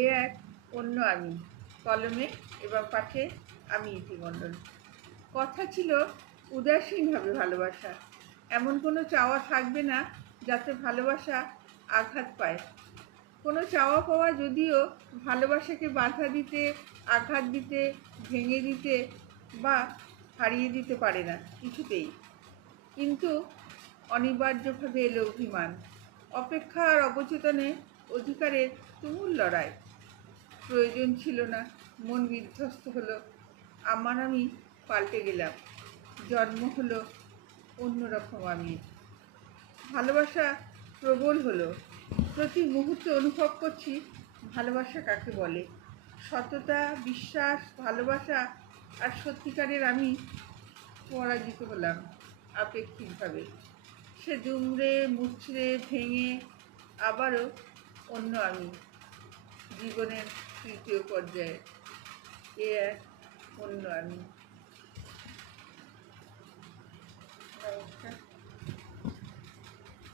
এ এক অন্য আমি, কলমে এবং পাঠে আমি ইতিমণ্ডল। কথা ছিল উদাসীন হবে ভালোবাসা, এমন কোনো চাওয়া থাকবে না যাতে ভালোবাসা আঘাত পায়। কোনো চাওয়া পাওয়া যদিও ভালোবাসাকে বাধা দিতে, আঘাত দিতে, ভেঙে দিতে বা হারিয়ে দিতে পারে না কিছুতেই। কিন্তু অনিবার্যভাবে এলো অভিমান, অপেক্ষা আর অবচেতনে অধিকারের তুমুল লড়াই। প্রয়োজন ছিল না, মন বিধ্বস্ত হলো, আমি পাল্টে গেলাম, জন্ম হলো অন্যরকম আমি। ভালোবাসা প্রবল হলো, প্রতি মুহূর্তে অনুভব করছি ভালোবাসা কাকে বলে। সততা, বিশ্বাস, ভালোবাসা আর সত্যিকারের আমি পরাজিত হলাম আপেক্ষিকভাবে। সে দুমড়ে মুচড়ে ভেঙে আবারও অন্য আমি, জীবনের তৃতীয় পর্যায়ে এ এক অন্য আমি।